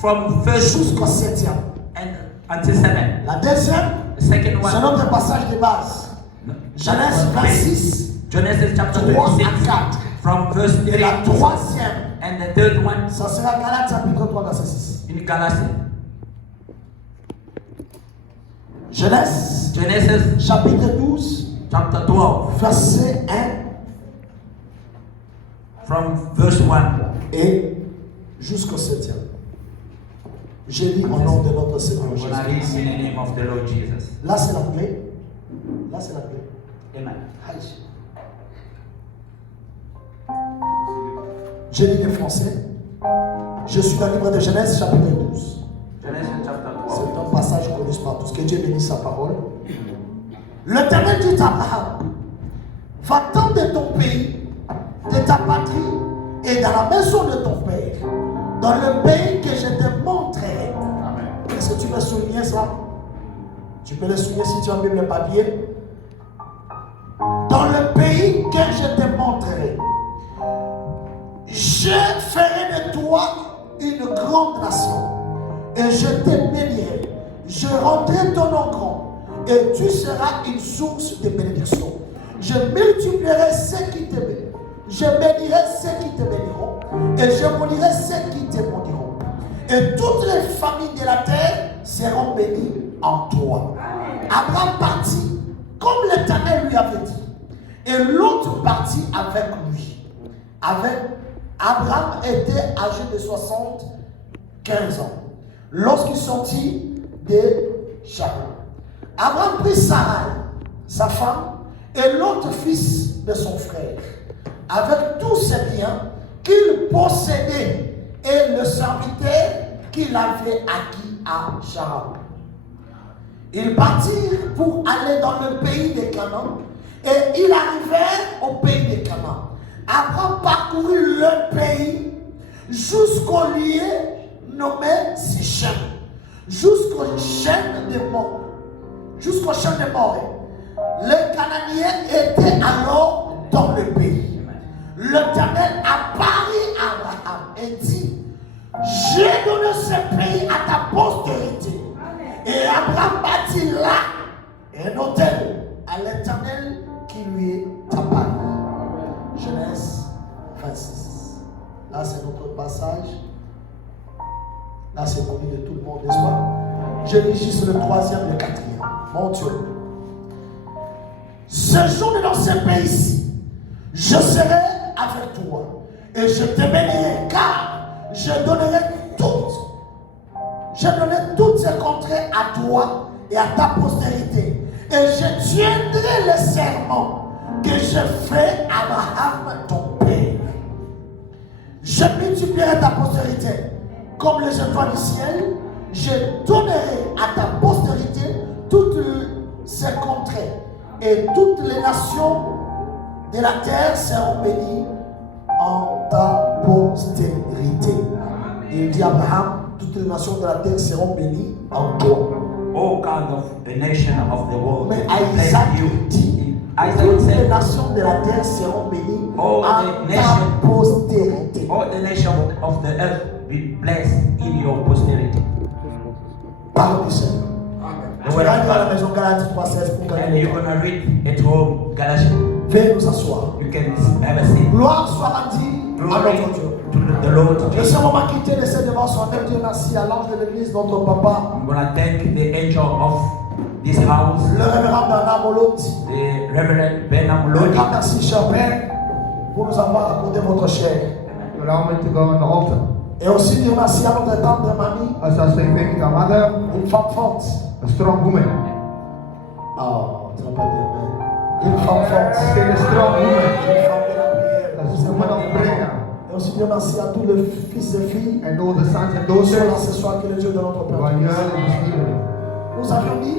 from first jusqu'au 7e. and until 7. La deuxième, The second c'est one, notre passage de base. Genèse 26, Genesis chapter 3 26, à 4. from verse 3 Et la troisième, and the third one ça sera Galates chapitre 3 verset 6. in Galatians. Genèse Genesis chapitre 12, chapter 12, verset 1 from verse 1 et jusqu'au 7e. Je lis au nom de notre Seigneur I'm Jésus. gonna read in the name of the Lord Jesus. Là, c'est l'anglais. Là, c'est l'anglais. Amen. Aïe. Je lis le français. Je suis dans le livre de Genèse, chapitre 12. Genesis chapter C'est 12. un passage connu par tous. Que Dieu bénisse sa parole. L'Éternel dit à Abraham, va-t'en de ton pays, de ta patrie et dans la maison de ton père, dans le pays que je te montrerai. Est-ce que tu peux souligner ça? Tu peux le souligner si tu as même le papier. Dans le pays que je te montrerai, je ferai de toi une grande nation et je te bénirai. Je rendrai ton nom grand et tu seras une source de bénédiction. Je multiplierai ceux qui te béniront. Je bénirai ceux qui te béniront et je maudirai ceux qui te maudiront. Et toutes les familles de la terre seront bénies en toi. Abraham partit comme l'Éternel lui avait dit. Et l'autre partit avec lui. Abraham était âgé de 75 ans lorsqu'il sortit de Charan. Abraham prit Sarai, sa femme, et l'autre fils de son frère, avec tous ses biens qu'il possédait et le serviteur qu'il avait acquis à Charan. Ils partirent pour aller dans le pays de Canaan et ils arrivèrent au pays de Canaan. Abraham parcourut le pays jusqu'au lieu nommé Sichem, jusqu'au chêne de Morée. Jusqu'au chêne de Morée. Les Cananéens étaient alors dans le pays. L'Éternel apparut à Abraham et dit, j'ai donné ce pays à ta postérité. Et Abraham bâtit là un autel à l'Éternel qui lui est apparu. Genèse 26. Là, c'est notre passage. Là, c'est connu de tout le monde, n'est-ce pas? Je lis juste le 3e et le 4e. Mon Dieu. Ce jour dans ce pays-ci, je serai avec toi et je te bénirai, car je donnerai toutes ces contrées à toi et à ta postérité. Et je tiendrai le serment que je ferai à Abraham ton père. Je multiplierai ta postérité comme les étoiles du ciel. Je donnerai à ta postérité toutes ces contrées. Et toutes les nations de la terre seront bénies en ta postérité. Et il dit à Abraham, toutes les nations de la terre seront bénies en toi. All kinds of the nation of the world. Mais bless Isaac you. dit, Isaac toutes les said, nations de la terre seront bénies all en the ta nations, postérité. all the nations of the earth be blessed in your posterity. Parole du Seigneur. Tu vas lire à la maison Galates 3:16 pour And gagner. you're gonna read at home Galatians. Veuillez nous asseoir. You can have a seat. Gloire soit rendue à Glory notre Dieu. to the Lord. Je sais moment quitter laisser devant son âme. Dieu merci à l'ange de l'église, notre papa, I'm gonna thank the angel of this house, le révérend Bernard Molot. the Reverend Benham Le Lodi. grand merci, cher Père, pour nous avoir accordé votre chair. Allow me to go on the altar. Et aussi dire merci à notre tendre mamie, As I say thank you to our mother, une femme forte. a strong woman. Oh, tu n'as pas dit amen. Une femme forte. Say a strong woman. Une femme de la prière. A woman of prayer. Et aussi dire merci à tous les fils et filles And all the sons and qui sont là daughters ce soir, que le Dieu de notre who are Père. here this evening. Nous avions dit,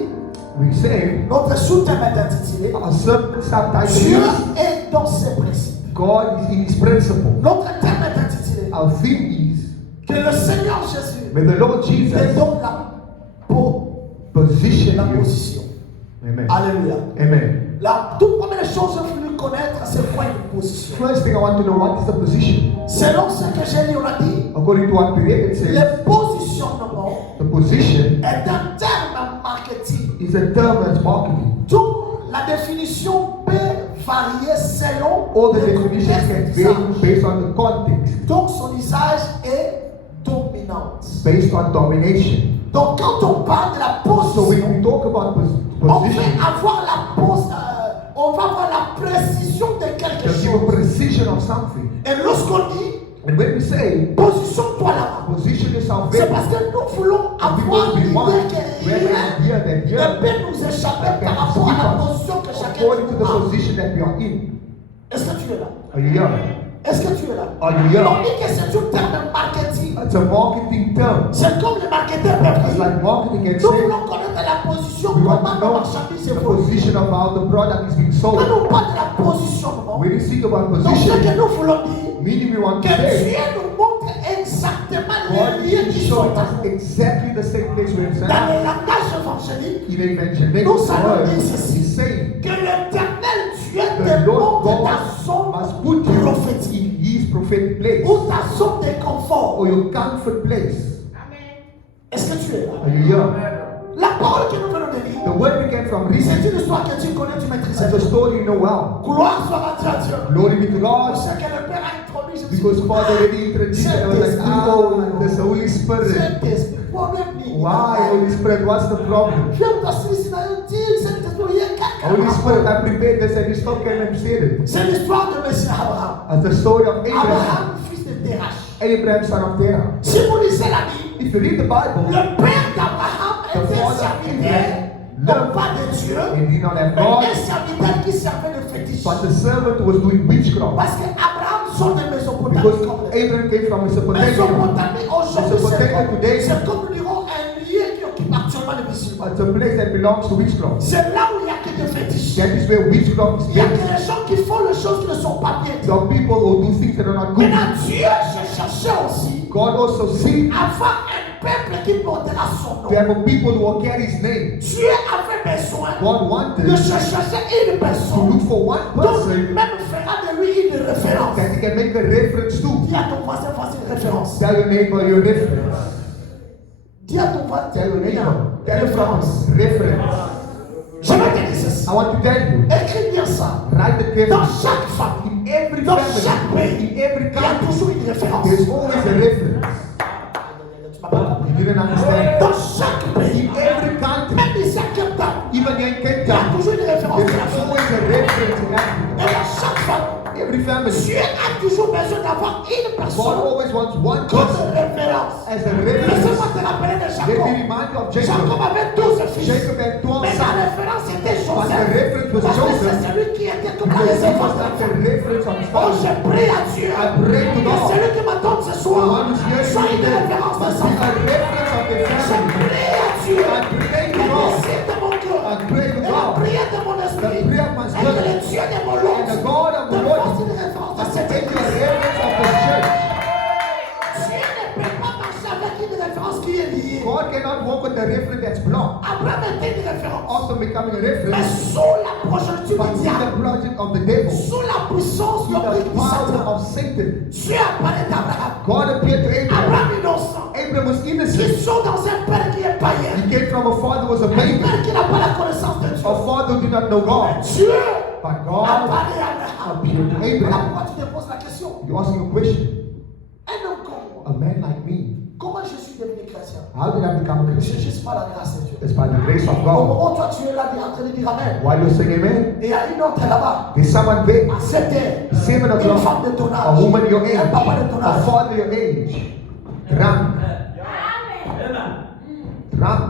We say notre sous-thème est intitulé our subtitle Dieu is est dans ses principes. God is in His principle. Notre thème est intitulé Our theme is que le Seigneur Jésus may the Lord te Jesus donne position la you. position. Amen. Alléluia. Amen. La toute première chose que je veux connaître, c'est quoi une position. First thing I want to know, what is the position? Selon ce que j'ai lu, on a dit, According to what we read, it says les positions position est un terme marketing. is a term that's marketing. Donc, la définition peut varier selon All the le definitions contexte can d'usage. vary based on the context, Donc, son usage est dominante. based on domination. Donc, quand on parle de la So when position, we talk about on position, va avoir on va avoir la précision de quelque there's a chose. precision of something. Et lorsqu'on dit And when we say position-toi là-bas, position yourself c'est there, parce que nous voulons avoir because we want l'idée to qu'il have y an a idea that ne here peut nous échapper that par can rapport à la skip position que us chacun according to de the nous a. position that we are in. Est-ce que tu es là? Are you here? Est-ce que tu es là? Are you here? On dit que c'est un terme marketing. It's a marketing term. C'est comme les marketeurs peuvent It's dire. like marketing can Nous say, voulons connaître la position, we comment want to la know marchandise the est vendue. position of how the product is being Quand sold. on parle de la positionnement, When you think about donc ce position, que nous voulons dire, meaning we want que to say, Dieu nous montre exactement God les lieux is qui sont showing à us exactly the same place where it's dans at. le langage évangélique, In evangelical Nous allons word, dire ceci. he's saying, que l'éternel Dieu the te Lord montre God ta zone must put you prophétique in his prophetic place, ou ta zone de confort. or your comfort place. Est-ce que tu es là? Are you here? La parole que nous venons de lire, The word we get from c'est recent une histoire que tu connais, tu maîtrises. is a story you know well. Gloire soit rendue à Dieu. Glory be to God. Ce que le Père a introduit, je me suis Because dit, Father already introduced it. I was like, there's the Holy Spirit. Saint-Esprit, problème ni. Why, Holy Spirit? What's the problem? Je me suis dit, Saint-Esprit, il y a quelqu'un. Holy Spirit, I prepared this and you still came and said it. C'est l'histoire de Monsieur Abraham. As the story of Abraham, Abraham, fils de Terach. Abraham, son of Terah. Si vous lisez la Bible, If you read the Bible, le père d'Abraham The était father serviteur, of non Abraham pas de Dieu, he did not have mais God, un serviteur qui servait de fétiche. but the servant was doing witchcraft. Parce que Abraham sort de Mésopotamie. Because Abraham came from Mesopotamia. Mésopotamie, aujourd'hui, Mesopotamia today, c'est comme nous dirons un lieu qui occupe actuellement les musulmans. it's a place that belongs to witchcraft. C'est là où il n'y a que des fétiches. That is where witchcraft is Il y a que based. des gens qui font les choses qui ne sont pas bien. Some people who do things that are not good. Maintenant, Dieu se cherchait aussi God also sees avoir un peuple qui portera son to nom. have a people who will carry his name. Dieu avait besoin God de wanted se chercher une to personne look for one dont person lui-même fera de lui une référence. that he can make a reference to. Dis à ton voisin, voici une référence. Tell your neighbor your reference. Dis à ton voisin, Tell your neighbor. Tell your référence. reference. Je vais te dire ceci. I want to tell you. Écris bien ça. Write the Dans reference. chaque famille, In every dans chaque family, pays, in every il y a country, toujours une référence. there's always a reference. Tu m'as pas compris. You didn't understand? Dans chaque pays, In every country, même ici à Cape Town, even in Cape il y a Town, toujours une référence de there's l'Afrique. always a reference in Africa. Et dans chaque famille, Every family. Dieu a toujours besoin d'avoir une God personne always wants one comme person référence. as a Laissez-moi reference. te rappeler de Let me Jacob. remind you of Jacob Jacob. avait 12 fils. Jacob had 12 Mais la sons. référence était But the Joseph. reference was Parce que c'est Joseph. celui qui était comme la Because he référence was de la like the famille. reference of his Oh, father. je prie à Dieu. I pray to Que God. celui qui m'attend ce The soir one who's here soit une today référence de must sa be a famille. reference of the Je family. prie à Dieu. I pray to Que God. décide de mon cœur. I pray to Et la God. prière de mon esprit. The prayer of my Et que spirit. le Dieu de mon Lord And the God of te the Lord fasse une référence à must cette make you a église. reference of the church. Dieu ne peut pas marcher avec une référence qui est liée. God cannot walk with a reference that's blocked. Abraham était une référence. Also becoming a Mais reference, sous la projection but du in diable, the project of the devil, sous la puissance in the du power Satan, of Satan, Dieu a parlé d'Abraham. God appeared to Abraham. Abraham innocent. Abraham was Qui innocent. sont dans un père qui est païen. He came from a father who was a Un pagan, père qui n'a pas la connaissance de Dieu. a father who did not know God. Dieu But a God parlé à Abraham. appeared to Voilà Abraham. pourquoi tu te poses la question. You're asking a question. Un homme comme moi, A man like me, comment je suis devenu chrétien? how did I become a C'est Christian? juste par la grâce de Dieu. It's by the grace of Au God. moment où toi tu es là en train de dire Amen, While you're saying amen, et il y a une autre là-bas, there's someone there, à 7 heures, 7 une o'clock, femme de ton a âge, woman your age, un papa de ton a âge. father your age, drunk, drunk,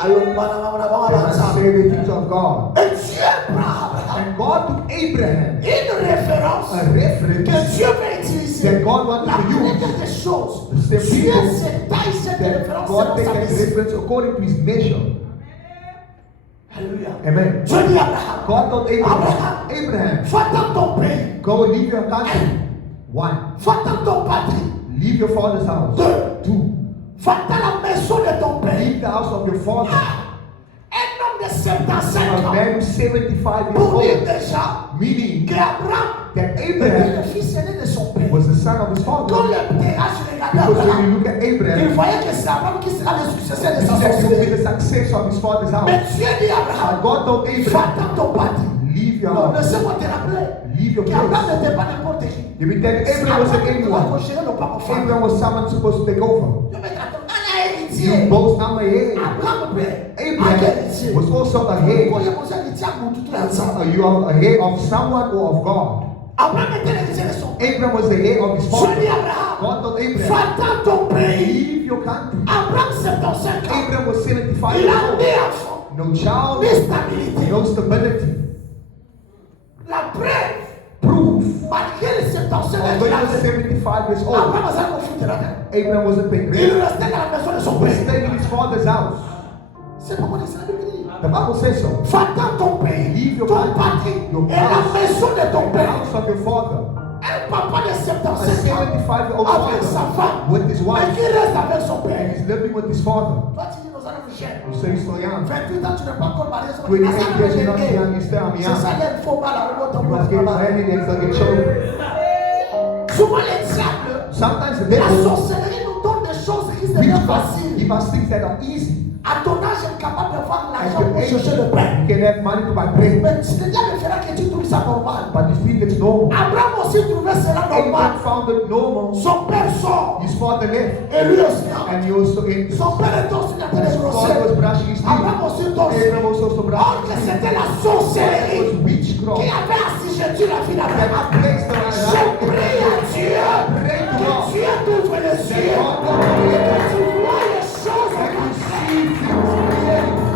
Allô, madame, they must say the things of God. et Dieu prend Abraham. And God took Abraham, Une référence a que reference Dieu veut utiliser. that God wanted La to première use. des choses, The Dieu people se taille cette That référence God selon take sa that mesure. reference according to his measure. Alléluia. Amen. Dieu dit à Abraham, God told Abraham, Abraham, Abraham, va dans ton pays. go and leave your country. One, Va dans ton patrie. leave your father's house. Deux, Two, va dans la maison de ton pays. leave the house of your father. Un homme de 75 A ans. man who's 75 years Pour dire old, déjà meaning qu'Abraham that était Abraham le fils aîné de son père. père. was the son of his father. Quand les PH regardaient Because when Abraham, you look at ils Abraham, voyaient que c'est Abraham qui sera le successeur de he sa said he will be sorcellerie. the success of his father's house. Mais Dieu dit à But Abraham, God told Abraham, va-t'en ton parti. leave your Non, house. laissez-moi te rappeler Leave your qu'Abraham place. n'était pas n'importe qui. You mean that Abraham was an anyone. Abraham was someone supposed to take over. You both now head. Abraham was also a head. You are a head of someone or of God. Abraham was the head of his father. God told Abraham, leave your country. Abraham was 75 years old. No child, no stability. La preuve, Proof. malgré les 75 ans Although qu'il he was avait, 75 years old, Abraham a jamais foutu la gueule. Abraham wasn't paying Il rent. restait dans la maison de son He père. stayed in his father's house. C'est pourquoi c'est la Bible dit. The Bible says so. Va-t'en ton pays, Leave your ton country, patrie your et la house, maison de ton the père. house of your father. Un papa de A 75 ans 75-year-old avec sa father femme, with his mais wife, qui reste avec son and père. he's living with his father. Toi, tu dis, nous allons nous gêner. You say he's still young. 28 ans, tu n'es pas encore marié. 28 years, you're not young, you still C'est young. ça, il y a une faux balle à remonter. You must get married and still get children. Souvent, les diables, Sometimes the la devil sorcellerie nous donne des choses qui sont gives faciles. us things that are easy. À ton âge, tu es capable de voir At l'argent your pour age, chercher le pain. you can have money to buy bread, Mais c'est déjà le fait que tu trouves ça normal. but you think it's normal. Abraham aussi trouvait cela normal. Abraham found it normal. Son père sort. His father left, Et lui aussi. and he also ate. Son père est aussi dans His les father was grossiers. brushing his teeth. Abraham aussi tossé. Abraham was also Or brushing que his teeth. c'était la It was sorcellerie witchcraft qui avait assujetti la vie that d'Abraham. placed the Je prie à Dieu Pray to que God. Dieu t'ouvre les yeux. God open your Que eyes. tu vois les choses That you comme ça. see things.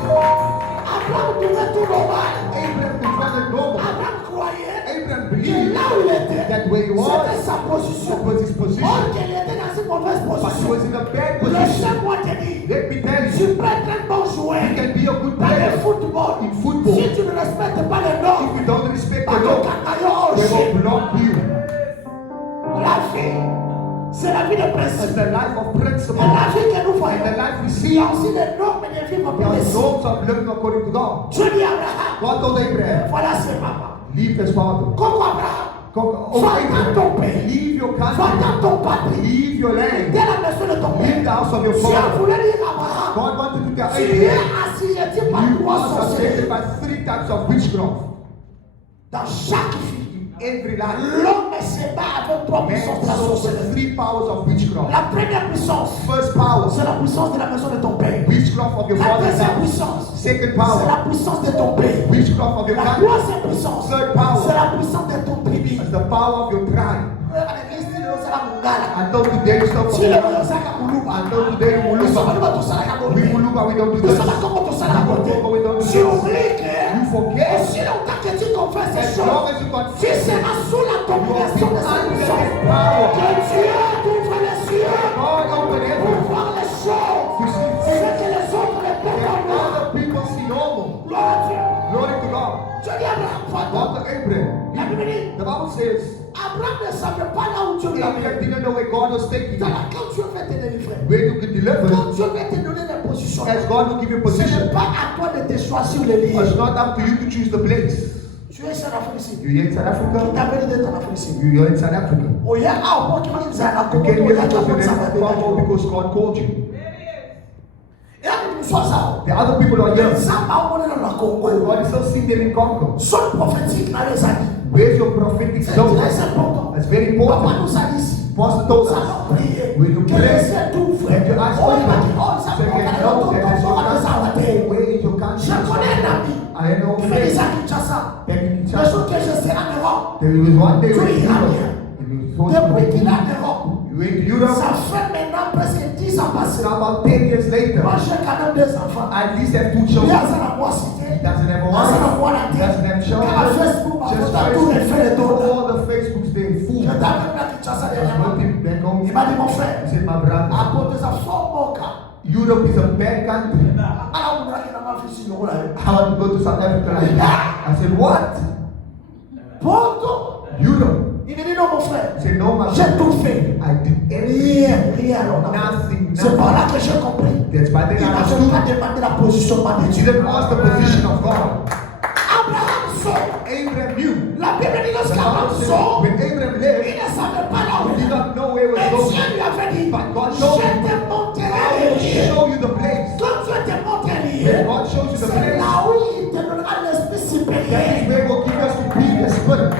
Abraham trouvait tout normal. Abraham could find it normal. Abraham croyait Abraham que believed là où il était, that where he was, c'était sa position. that was his position. Or qu'il était dans une mauvaise But he position. was in a bad position. Laissez-moi te dire, Let me tell tu you, peux être un bon joueur you can be a good dans le player football. in football. Si tu ne respectes pas les normes, If you don't respect pas the ton law, cancaillon hors they jeu. will block you. La vie, c'est la vie de It's principe. the life of Et principle. la vie que nous And voyons, the life we il y see, a aussi des normes de vie pour there are précis. norms of living according to God. Dieu dit à Abraham, God told Abraham, voilà c'est papa. leave his father. Comme Abraham, Oh, va dans ton Abraham, pays, leave your va country. dans ton patrie, Leave your dès land. la maison de ton Leave the père. house of your Dieu father. voulait dire à Abraham, God wanted to tell tu es Abraham, assujetti par you trois are subjected sorcelleries. by 3 types of witchcraft. Dans chaque vie, Every life. l'homme se bat avec trois puissances de la Man so sorcellerie. 3 powers of witchcraft. La première puissance, First power, c'est la puissance de la maison de ton père. witchcraft of your La father's deuxième house. puissance, Second c'est la power, puissance de ton pays. witchcraft of your La country. troisième puissance, Third power. c'est la puissance de ton tribu. It's the power of your tribe. Until today you stop Si le from monde osaka kuluba, Until today we will nous look sommes back. pas tous à la We cabote. will look back, we don't do Nous this. sommes comme tous à la cabote. Tu oublies que You forget. aussi longtemps que tu confesses ces As choses, long as you tu confess, seras sous la you will be domination de cette under puissance. this power. Que Dieu t'ouvre les yeux God open pour heaven voir les choses. to see C'est things que les autres ne peuvent that pas voir. other people see normal. Gloire à Dieu. Glory to God. Dieu dit à Abraham, God va-t'en. to Abraham. La Bible dit, The Bible says, Abraham ne savait pas là où Dieu Abraham l'avait. didn't know where God was taking him. Quand Dieu va te délivrer, Where you get delivered, quand Dieu va te donner des positions, as God will give you a ce n'est position. pas à toi de te choisir les liens. It's not up to you to choose the place. Tu es en Afrique ici. You're in South Tu Africa. t'appelles d'être en Afrique ici. You're in South Africa. Oh, il y a un point qui m'a dit ça. You came here because you didn't follow because God called you. Et là, nous sommes ça. The other people are here. Ça m'a envoyé dans le Congo. God is still seeing them in Congo. Son prophétique dans les années. Where's your prophetic C'est zone? très important. It's very Papa important. nous a dit ici. Pastor told Ça us va prier. when you Que pray, les yeux t'ouvrent. let your eyes Oh, il m'a dit, open. oh, ça So you va can know that there's your country. Where is your country? Je connais un ami. I know qui me disait faith. à Kinshasa. That in Le Kinshasa, jour que je serai en Europe. there was one day Tu when iras bien. Depuis qu'il est en Europe. you went to Europe. Ça fait maintenant presque 10 ans passés. So about 10 years later, Moi j'ai quand même des enfants. at least have 2 Il y children. a ça la voix cité. He doesn't have a Il y a ça la wife. voix la He doesn't have tête. children. Car à Facebook, ma Just photo, tous les faits et Facebook. d'autres. All the Facebooks they fool. Je t'avais mis à Kinshasa I was dernièrement. with him back home. Il m'a dit mon frère. He said, my brother, À côté de ça, fort mon cas. Europe is a bad country. Alors on dirait qu'il n'a pas fait si nous là. I want to go to South Africa. I said, what? Pourtant, Europe. il me dit non mon frère. He said, no, my J'ai brother. tout fait. I did everything. Rien. Nothing. C'est par là que j'ai compris. That's by then Il I n'a understood. pas demandé la positionnement de He Dieu. didn't ask the position of God. Abraham sort. Abraham knew. La Bible dit The lorsqu'Abraham Bible says, sort, when Abraham il left, ne savait where it was Mais going. Dieu lui avait dit, But God je told te him, montrerai I les will lieux. show you the place. Quand Dieu te montre les When lieux, God shows you the c'est place, là où il te donnera l'esprit that is supérieur. where will give us to be the spirit.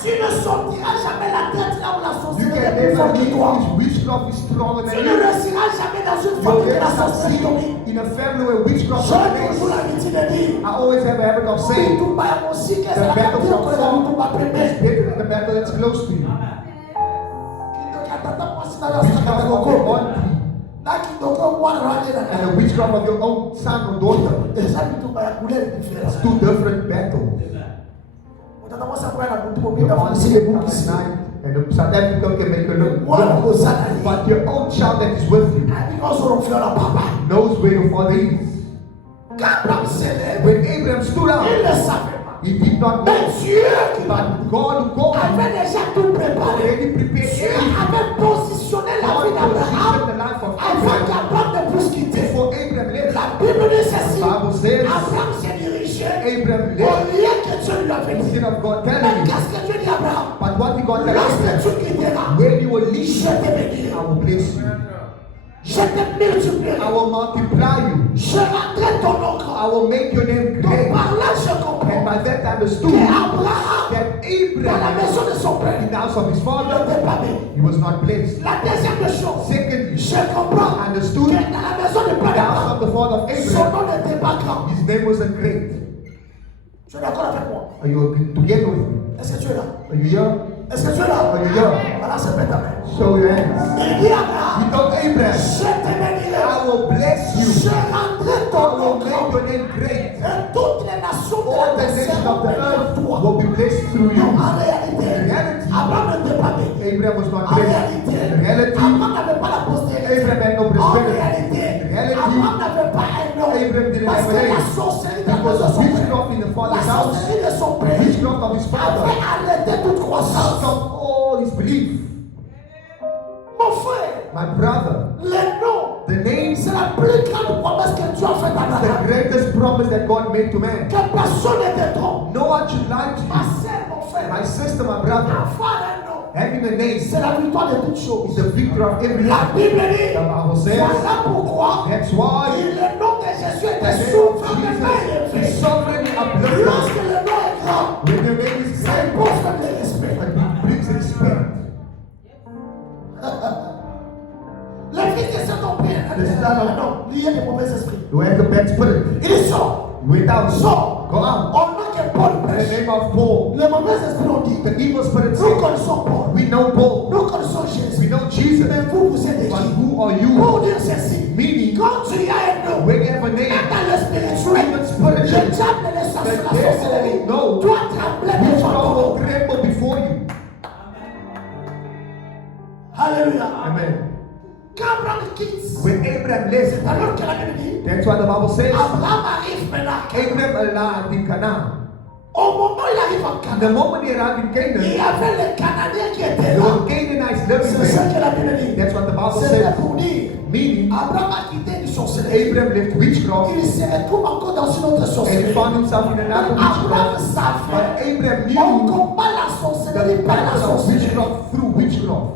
Tu ne sortiras jamais la tête là où la You sorcellerie can est plus never forte que toi. leave witchcraft is stronger Tu than ne you. réussiras jamais dans une You'll famille que never la sorcellerie succeed domine. in a family where witchcraft J'ai toujours dominates. l'habitude de dire, I always have a habit of saying, tout bas aussi, qu'est-ce the que la battle capture from que la far tout bas is premier. bigger than the battle that's close to you. Witchcraft of your own and the witchcraft of your own son or daughter. It's two different battles. Your own sin comes at night, and the South Africa can make a look good. But your own child that is with you knows where your father is. When Abraham stood up, he did not know. But God who called him already prepared everything. positionné la vie God d'Abraham positioned the life of avant Abraham qu'Abraham ne puisse quitter. before Abraham left. La Bible dit ceci. The Bible says Abraham s'est dirigé Abraham au left lieu que Dieu lui avait dit. instead of God Mais telling him. qu'est-ce que Dieu dit à Abraham? But what did God tell Lorsque Abraham? tu quitteras, When you will leave, je te bénirai. I will bless you. Je te multiplierai. I will multiply you. Je rendrai ton nom I grand. will make your name Donc great. par là, je And comprends by that I understood que that Abraham, dans la maison Abraham, de son père, in the house of his father, n'était pas béni. he was not blessed. La deuxième chose, Secondly, je comprends I que understood dans la maison de in the père house Abraham, of the father of son Abraham, nom n'était pas grand. his name wasn't great. Tu es d'accord avec moi? Are you together with me? Est-ce que tu es là? Are you here? Est-ce que tu es là? Are you here? Voilà, c'est ta main. Show your hands. Il dit à Abraham, He told Abraham, je te bénirai. I will bless Je you. rendrai I ton will nom make grand. your name great. Et toutes les nations de All la the terre nations seront of the bénies en earth toi. will be blessed through you. En réalité, In reality, Abraham n'était pas béni. Abraham was not En blessed. réalité, In reality, Abraham n'avait pas la postérité. Abraham had no En prosperity. réalité, In reality, Abraham n'avait pas un nom. Abraham didn't Parce have que a la name. sorcellerie de Because son of père, witchcraft in the la father's house, sorcellerie de son père, witchcraft of his father, avait arrêté toute croissance. stopped all his belief. Mon frère, My brother, les noms, the name is c'est la plus grande promesse que Dieu a faite à the Abraham. greatest promise that God made to man. Que personne ne te trompe. No one should lie to Ma you. sœur, mon frère, My sister, my brother, avoir un nom, having a name c'est la victoire de toutes is choses. the victor of every La life. Bible dit, The Bible says, voilà pourquoi that's why le nom de Jésus the était name of souverainement Jesus élevé. is sovereignly uplifted. Lorsque le nom est grand, When your name is ça great, impose comme le respect. it brings respect. Le fils de Saint-Ompire, non, lié des mauvais esprits. You have the bad spirit. Il sort, You went out. sort. Go out. Au nom que Paul In the prêche, name of Paul. les mauvais esprits ont dit, The evil spirit nous said, connaissons Paul, we know Paul. nous connaissons Jésus, We know Jesus. mais vous, vous êtes des But qui? who are you? Pour dire ceci, Meaning, quand tu as un nom, when you have a name, dans le spirituel, even le spiritually, diable et les sorciers, la the devil sorcellerie, knows doit trembler devant witchcraft ton will nom. tremble before you. Alléluia. Amen. Quand Abraham quitte, When Abraham left, c'est alors que la Bible dit, that's what the Bible says. Abraham arrive maintenant. Abraham arrived in Canaan. Au moment où il arrive en And Canaan, the moment he arrived in il Canaan, y avait les Canadiens qui étaient there là. were Canaanites living C'est ça there. que la Bible dit. That's what the Bible C'était says. pour dire, Meaning, Abraham a quitté une sorcellerie. Abraham left witchcraft Il se retrouve encore dans une autre and he sorcellerie. found himself in another Abraham witchcraft. savait, But Abraham on knew combat la the sorcellerie par la battle of sorcellerie. witchcraft through witchcraft.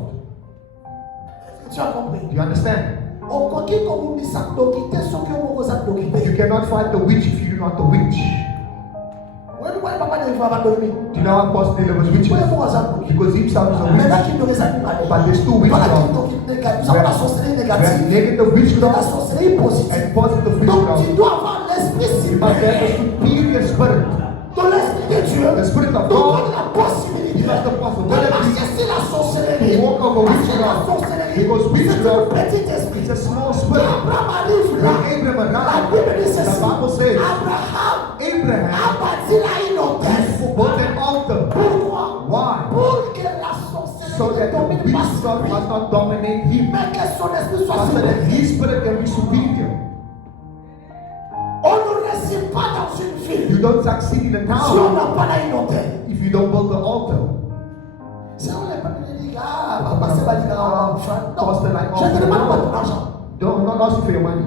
Tu as compris? Do you understand? On conquit comme on dit ça, donc quitter ce que on vous a You cannot fight the witch if you do not the witch. Oui, nous voyons papa de va dormir. Do you know how Apostle was Oui, witches? vous avez Because himself was a mais là witch. qui nous les animaux. But there's two Voilà witchcraft. qui nous négatif. Nous avons la sorcellerie We have négative negative et la witchcraft sorcellerie positive. and positive Donc witchcraft. tu dois avoir l'esprit You must have a supérieur. superior spirit. Dans l'esprit de Dieu, The spirit of donc God. la possibilité Give us the de possibility marcher sur la sorcellerie. to walk over Parce que la witchcraft. sorcellerie, Because c'est un witchcraft, petit esprit. it's a small Quand spirit. Abraham arrive When là, Abraham la arrived, Bible dit the ceci. Bible says, Abraham Abraham a bâti là une hôtel. built an altar. Pourquoi? Why? Pour que la So sorcellerie that the domine pas witchcraft sur lui, must not dominate him. mais que son esprit soit But so that supérieur. his spirit can be superior. On ne réussit pas dans une ville You don't succeed in a si on town n'a pas là une hôtel. if you don't build the altar. Si on n'est pas dit, ah, papa, c'est pas dit, non, Pastor, like, je ne te demande pas ton argent. don't not ask you for your money.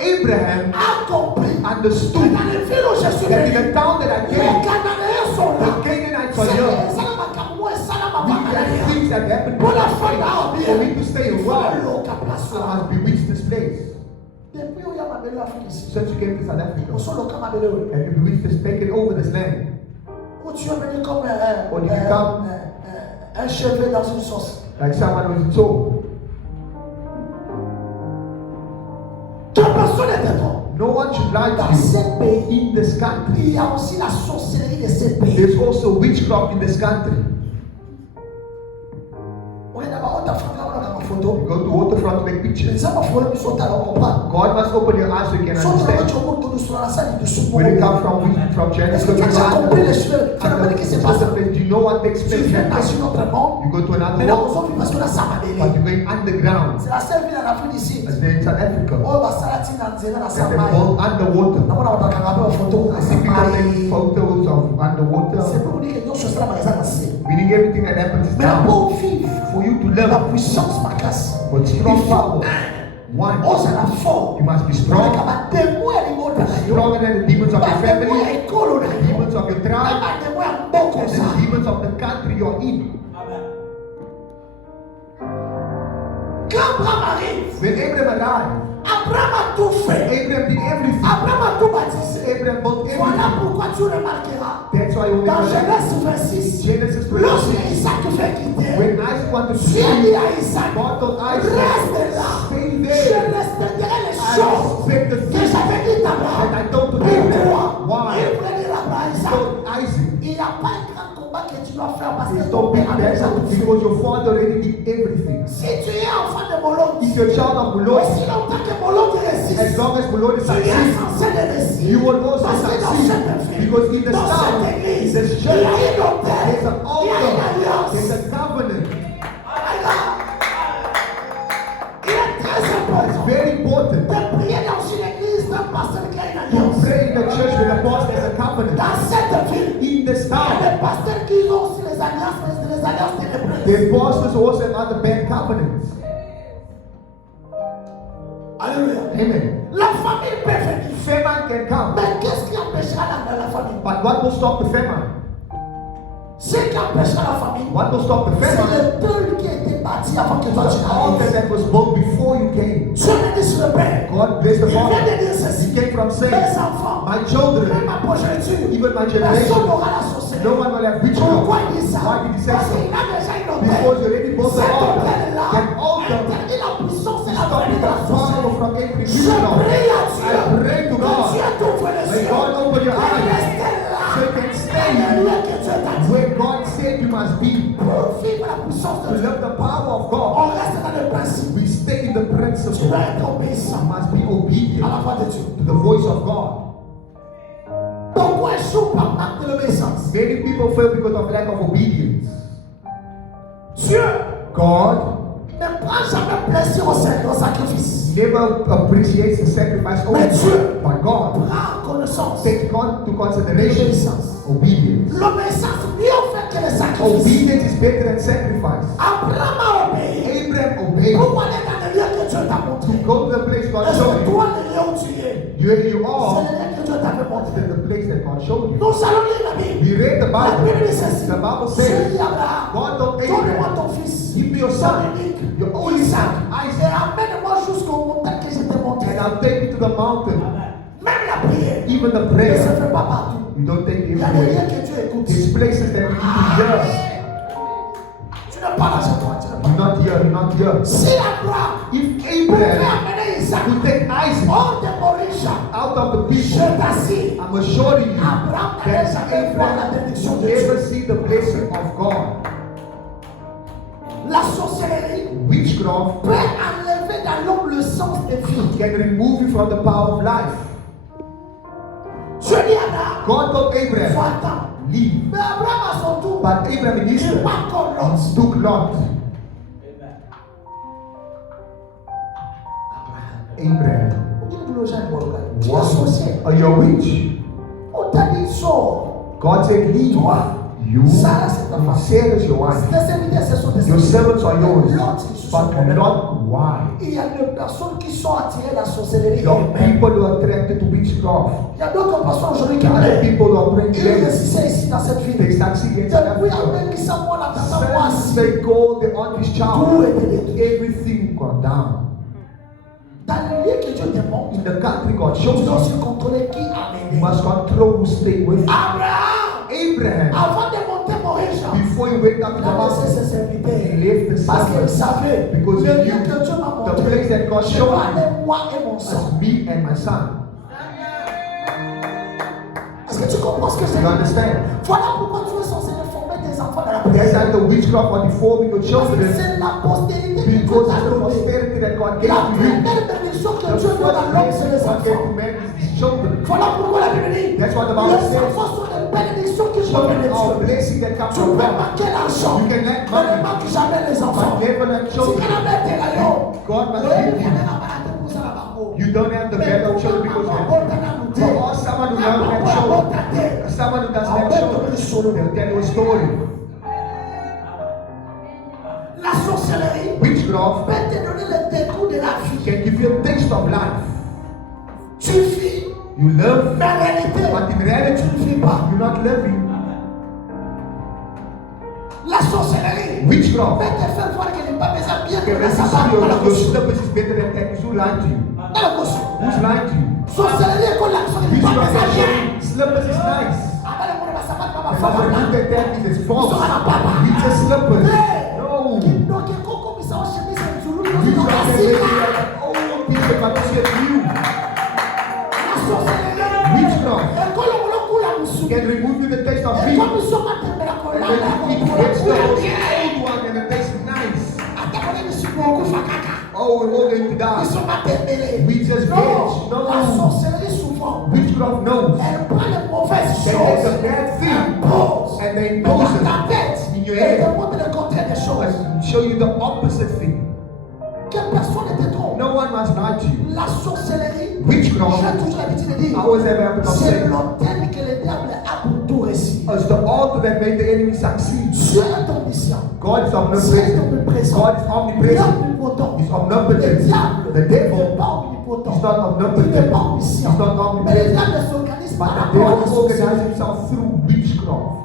Abraham A compris que understood dans les villes où je suis that in venu, the town that I les came, Cananéens sont the là. Canaanites C'est are here. les Salama Kamou et Salama witch that happened Pour la femme là, for me to stay il faut alive. l'eau qui place I là. must bewitch this place. Depuis où il y a ma belle Afrique ici. Since you came to South Africa, On sent le camp ma belle. and you bewitched this, taken over this land. Où tu es venu comme When you come, un cheveu dans une sauce. like someone who is told, Que personne n'était trop. no one should lie Dans to you. ce pays, In this country, il y a aussi la sorcellerie de ce pays. there's also witchcraft in this country. On est d'abord, on t'a fait là, on a une You photo. go to waterfront to make Les pictures. gens vont faire sont à comprendre. God must open your eyes so you can Sont dans understand. votre monde que nous sommes dans la salle de ce When it monde. comes from Est-ce Genesis que to tu as déjà compris les Deuteronomy, phénomènes qui se and passent? do you know what takes Tu place? viens dans un autre monde. You go to another Mais là, world, aujourd'hui, parce que là, ça m'a but mêlé. you're going underground. C'est la seule ville en Afrique d'ici. As they're in South Africa, Oh, bah, ça l'a tiré dans le and Samaï. they're both underwater. On a pas qu'à photo. I see people taking photos of C'est underwater, pour vous dire que Dieu se sera magasin assez. meaning everything that happens is Mais la down. pauvre fille, For you to la learn, puissance ma casse. but strong Il faut power. One, oh, c'est la force. you must be On est strong, capable de moi les mots de la vie. stronger than the demons of your family, école the demons of your tribe, de moi un bon comme and ça. the demons of the country you're in. Quand Abraham arrive, When Abraham arrived, Abraham a tout fait. Abraham did everything. Abraham a tout baptisé. Abraham built Voilà everything. pourquoi tu remarqueras. That's why you Dans will Genèse in 26, Genesis lorsque 26, Isaac fait quitter, when Isaac wanted to Dieu see dit à Isaac, God told reste Isaac, là. stay Je there. respecterai les I choses respect the que things j'avais dit that d'Abraham. I told to Pourquoi? Abraham. Why? Il voulait dire à He Isaac, told Isaac, il n'y a pas un grand combat que tu dois faire parce que he's ton not big père a déjà battle tout fait. because your father already did everything. Si tu es enfant de Moloch, If you're a child of the Lord, aussi longtemps que Moloch résiste, as long as the Lord is tu es succeeding, censé le réussir. you will also Parce que dans succeed. cette ville, Because in the dans town, cette église, there's il y a church, une hôtel, there's an il y a une altar, alliance. there's a covenant. Il est très It's important very important de prier dans une église d'un pasteur qui a une to alliance. pray in the church with a pastor as a covenant. Dans cette ville, In this il y a town, des pasteurs qui ont aussi les alliances, mais c'est les alliances ténébreuses. their pastors also have other bad covenants. Alléluia. Amen. La famille peut venir. Famine can come, Mais qu'est-ce qui empêchera la famille? but what will stop the famine? Ce qui empêchera la famille, What will stop the c'est famine? le temple qui a été bâti avant que toi tu The altar arrives. that was built before you came. Dieu me dit sur le Père. God bless the Il vient de Father. dire He ceci. came from saying, Mes enfants, my children, même ma progéniture, even my personne generation, n'aura la sorcellerie. no one will have witchcraft. Pourquoi il dit ça? Why did he say Parce so? qu'il a déjà une hôtel. Because you already built the Cet altar. hôtel-là That altar interdit la puissance et la stopping famille de the la power sorcellerie. from every Je witchcraft. prie à I Dieu pray to que God. Dieu t'ouvre les May yeux. God open your Et eyes rester là. so you can stay Alléluia, que Dieu t'a dit. where God said you must be. Pour vivre la puissance To de Dieu, love the power of God, on reste dans le principe. we stay in the Tu principle. dois être obéissant You must be à obedient la voix de Dieu. to the voice of God. Pourquoi échoue par manque de l'obéissance? Many people fail because of lack of obedience. Dieu God ne prend jamais plaisir au sacrifice. never appreciates the sacrifice Mais only, Dieu but God prend connaissance takes into consideration l'obéissance. obedience. L'obéissance mieux fait que le sacrifice. Obedience is better than sacrifice. Abraham a obéi. Abraham obeyed Pour aller dans le lieu que Dieu t'a montré. to go to the place God Est-ce showed que you. toi, le lieu où tu es, You c'est are le lieu que Dieu t'avait montré? to the place that God showed you. Nous allons lire la Bible. We read the La Bible dit Bible. ceci. The Bible Dieu says, dit à Abraham, God told donne-moi Abraham, ton fils, give me your ton son, unique, your only son, et Isaac, amène-moi jusqu'au montagne que je t'ai montré. and I'll take you to the mountain. Même la prière Even the ne se prayer, fait pas partout. we don't take Il y a des lieux everywhere. que Dieu écoute. There's places that we need to hear. Tu n'es pas là chez toi, tu n'es pas You're là. not here, you're not here. Si Abraham If pouvait Abraham amener Isaac would take Isaac hors de Morisha, out of the je people, t'assure, I'm assuring you Abraham n'allait that jamais voir la Abraham bénédiction will de Dieu. never see the blessing of God. La sorcellerie Witchcraft peut enlever dans l'homme le sens de vie. can remove you from the power of life. Dieu dit à Abraham, God told faut Abraham, attendre. leave. Mais Abraham à son tour, But Abraham in il Israel pas encore Lot. took Lot. Abraham, On dit que les gens ne voient pas. Tu es what? sorcier. Are you a witch? On t'a dit sors. God said, leave. Toi, Sarah, c'est ta femme. Sarah is your wife. Tes serviteurs, ce sont tes Your serviteurs. servants are yours. L'autre, ils sont But not why. il y a des personnes qui sont attirées à la sorcellerie. There are people who are attracted to witchcraft. Il y a d'autres personnes aujourd'hui qui There are people who are praying ils together. réussissaient ici dans cette ville. They succeed in South Depuis Africa. après qu'ils savent moi la tata moi Since they called the auntie's tout child, était détruit. everything gone down. Dans le lieu que Dieu te montre, In the country God tu shows dois you, aussi contrôler qui a you mené. must control who stay with you. Abraham, Abraham, avant de monter mon région, before he went up to il the a laissé mountain, ses serviteurs. he left the Parce qu'il servants savait because le he lieu knew que Dieu m'a the montré. place that God Je showed parle him de moi et mon sang. as me and my son. Est-ce que tu comprends ce que c'est? You understand? Voilà pourquoi tu es censé former tes enfants dans la That's prière. like the witchcraft or deforming your Parce que children c'est la postérité que Dieu because t'a it's the donnée. prosperity that God gave La to you. première bénédiction que The Dieu donne à first l'homme, c'est blessing les God gave to enfants. man is his children. Voilà pourquoi la Bible dit That's what the Bible les says. enfants sont des bénédictions qui Children proviennent de are a Dieu. blessing that comes Tu from peux God. manquer l'argent, You can lack mais ne money, manque jamais les enfants. but never lack Si children. tu n'as pas la God must give you. You don't have the better children because you for all someone who doesn't have children, someone who doesn't have children, they'll tell you a story. La sorcellerie Witchcraft peut te donner le dégoût de la vie. can give you a taste of life. Tu vis, You live, mais en réalité, but in reality, tu ne vis pas. you're not living. La sorcellerie peut Witchcraft te faire voir que n'est pas besoin bien can de make sa you part see dans la your gauche. slippers is better than that. Who lied to you? Dans la gauche. Who's lying to you? Sorcellerie est comme l'action qui n'est pas Witchcraft besoin bien. can show slippers is nice. Avant de mourir, ça va pas ma And femme. when you look at that, it's false. It's not a papa. It's just slippers. Hey! No. Donc, comme ça, on chemise et tu loues, Witchcraft tu can as make you assis. like old people, but don't see you. La sorcellerie. Witchcraft Et quand on le coule à moussou. can remove you the taste of Et meat. comme nous sommes à terre, la And colonne, then on you eat coule vegetables, bien. old one, and it tastes nice. Attends, on est sur beaucoup de caca. Oh, we're all going to Ils die. sont pas démêlés. We just Non, veg. No. la sorcellerie souvent, Witchcraft knows. elle prend les mauvaises They take choses, a bad elle thing pose and they dans impose ta it tête in your et head te montre le contraire des choses. and show you the opposite thing. Que personne ne te trompe. No one must lie to you. La sorcellerie, Witchcraft, j'ai toujours l'habitude de I dire, always have a c'est say, l'autel que le diable a pour tout réussir. it's the altar that made the enemy succeed. Dieu est omniscient. God is Dieu est omnipresent. omniprésent. God is Il est omnipresent. omnipotent. He's Le omnipotent. diable The n'est devil pas omnipotent. is not Il n'est omnipotent. pas omniscient. He's not Mais le omnipresent. diable s'organise But par the rapport à la devil organizes sorcellerie. himself through witchcraft.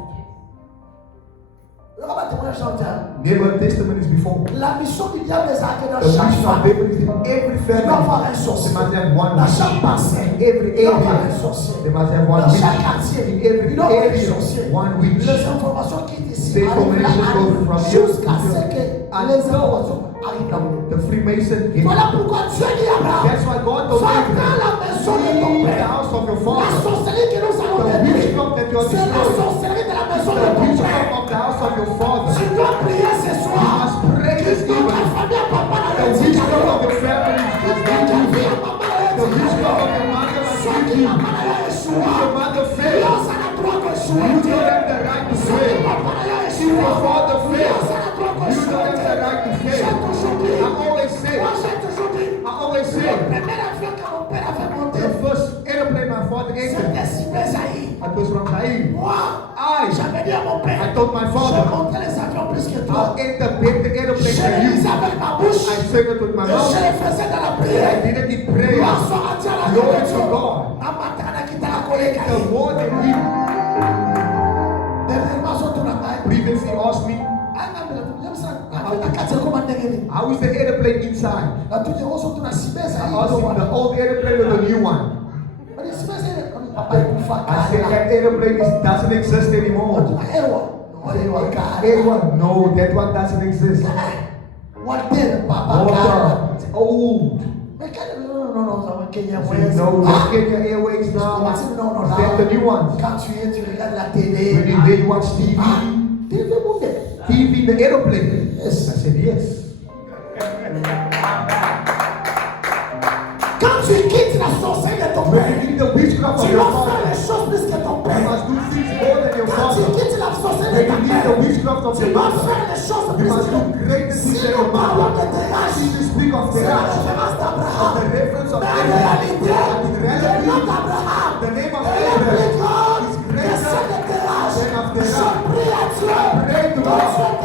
Regarde le témoignage d'Antian. Never testimonies before. La mission du diable est que dans The chaque mission of famille, devil is in every il doit family. avoir un They sorcier. must have one Dans witch. chaque bassin, Every il doit avoir un area. sorcier. They must have one Dans witch. chaque quartier, In il every doit avoir un area, sorcier. one witch. Les informations qui sont ici The arrivent là, information goes arrivent from here jusqu'à to ce here. que And les so, informations arrivent là. The Freemason gate. Voilà pourquoi Dieu dit à Abraham, That's why God told va dans Abraham, la maison de ton leave the père. house of your La father. sorcellerie que nous allons The détruire, witchcraft that you are c'est la destroying. sorcellerie de la maison de The ton witchcraft père. of the house of your father. Tu dois prier ce You soir. must pray this Que ta evening. famille à papa la The réussite. witchcraft of your family is Que ta not you. vie à papa la The réussite. witchcraft of your mother is Soit not que you. papa la If échoua. your mother Dios fails, a la droit de you échouer. don't have the right to Soit que fail. papa la If your échoua. father Dios fails, a la droit de you don't have the échouer. right to J'ai fail. toujours dit, I always say, moi j'ai toujours dit, I always le say, premier avion que mon père avait monté, the first airplane my father entered, c'était Simé Zaï. it was from Zaire. Moi, j'avais dit à mon père, I told my j'ai father, monté les avions plus que I'll toi. enter better airplane Je than le you. disais avec ma bouche, I said it with my et je mouth. le faisais dans la I prière. did it in prayer. Gloire soit à Dieu, la Glory gloire to God. Amatana kita la collègue. The more than we Dernièrement, je tourne à ma previously asked me, how is the airplane inside? I asked him the old airplane or the new one. I said that airplane doesn't exist anymore. Airone, no, that one doesn't exist. Water, it's old. I said, no, let's get your Airways now. Get the new ones. When you're there, you watch TV. TV, the airplane. Yes. I said, yes. Quand tu quittes la sorcellerie de ton When père, you leave the witchcraft of tu your dois faire father, les choses plus que ton you père. must do things more than your Quand tu father. quittes la sorcellerie de When ton you leave the père, witchcraft of tu your dois mother, faire les choses you plus must que do ton père. greater things Si than nous your parlons mother. de terrasse, See, we speak of c'est la Terach, référence of d'Abraham. the reference of Mais en Abraham. réalité, But in le nom reality, d'Abraham the name of est plus Abraham grand is que celle de greater Terach. than of Je Terach. prie à Reçois. Breakthrough. Reçois